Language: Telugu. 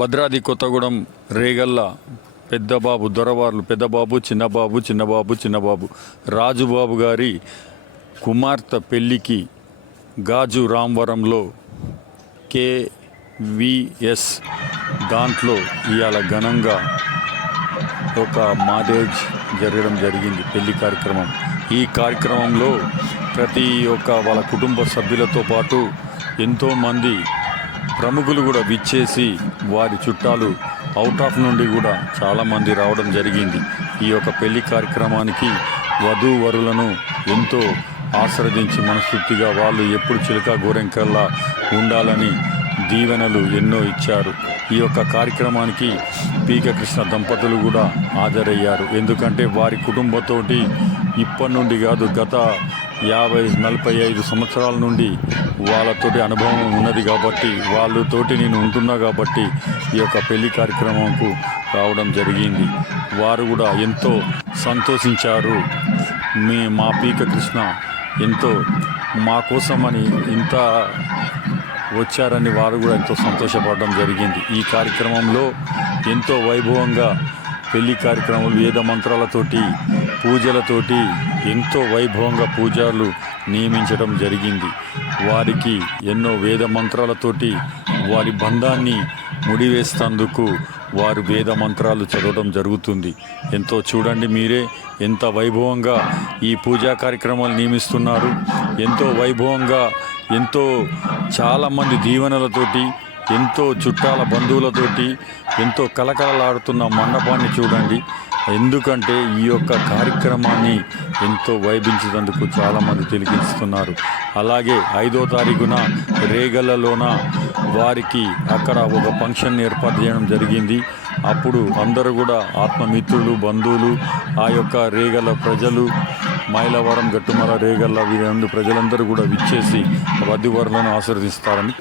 భద్రాద్రి కొత్తగూడెం రేగల్ల పెద్దబాబు దొరవార్లు పెద్దబాబు చిన్నబాబు రాజుబాబు గారి కుమార్తె పెళ్లికి గాజు రామవరంలో కేవీఎస్ దాంట్లో ఇవాళ ఘనంగా ఒక మ్యారేజ్ జరగడం జరిగింది. పెళ్లి కార్యక్రమం. ఈ కార్యక్రమంలో ప్రతి ఒక్క వాళ్ళ కుటుంబ సభ్యులతో పాటు ఎంతోమంది ప్రముఖులు కూడా విచ్చేసి వారి చుట్టాలు అవుట్ ఆఫ్ నుండి కూడా చాలామంది రావడం జరిగింది. ఈ యొక్క పెళ్లి కార్యక్రమానికి వధూవరులను ఎంతో ఆశీర్వదించి మనస్ఫూర్తిగా వాళ్ళు ఎప్పుడు చిలుక గోరెంకల్లా ఉండాలని దీవెనలు ఎన్నో ఇచ్చారు. ఈ యొక్క కార్యక్రమానికి పీక కృష్ణ దంపతులు కూడా హాజరయ్యారు. ఎందుకంటే వారి కుటుంబంతోటి ఇప్పటి నుండి కాదు, గత 50-45 సంవత్సరాల నుండి వాళ్ళతోటి అనుభవం ఉన్నది కాబట్టి, వాళ్ళతోటి నేను ఉంటున్నా కాబట్టి ఈ యొక్క పెళ్లి కార్యక్రమంకు రావడం జరిగింది. వారు కూడా ఎంతో సంతోషించారు. మా పీక కృష్ణ ఎంతో మా కోసమని ఇంత వచ్చారని వారు కూడా ఎంతో సంతోషపడడం జరిగింది. ఈ కార్యక్రమంలో ఎంతో వైభవంగా పెళ్లి కార్యక్రమాలు వేద మంత్రాలతోటి పూజలతోటి ఎంతో వైభవంగా పూజారులు నియమించడం జరిగింది. వారికి ఎన్నో వేద మంత్రాలతోటి వారి బంధాన్ని ముడివేస్తందుకు వారు వేద మంత్రాలు చదవడం జరుగుతుంది. ఎంతో చూడండి మీరే ఎంత వైభవంగా ఈ పూజా కార్యక్రమాలు నియమిస్తున్నారు. ఎంతో వైభవంగా ఎంతో చాలామంది దీవెనలతోటి ఎంతో చుట్టాల బంధువులతోటి ఎంతో కలకలలాడుతున్న మండపాన్ని చూడండి. ఎందుకంటే ఈ యొక్క కార్యక్రమాన్ని ఎంతో వైభించినందుకు చాలామంది తిలకిస్తున్నారు. అలాగే 5వ తారీఖున రేగల్లలోన వారికి అక్కడ ఒక ఫంక్షన్ ఏర్పాటు చేయడం జరిగింది. అప్పుడు అందరూ కూడా ఆత్మమిత్రులు బంధువులు ఆ యొక్క రేగల్ల ప్రజలు మైలవరం గట్టుమల రేగల్ల వీరందు ప్రజలందరూ కూడా విచ్చేసి వధూవరులను ఆశీర్వదిస్తారని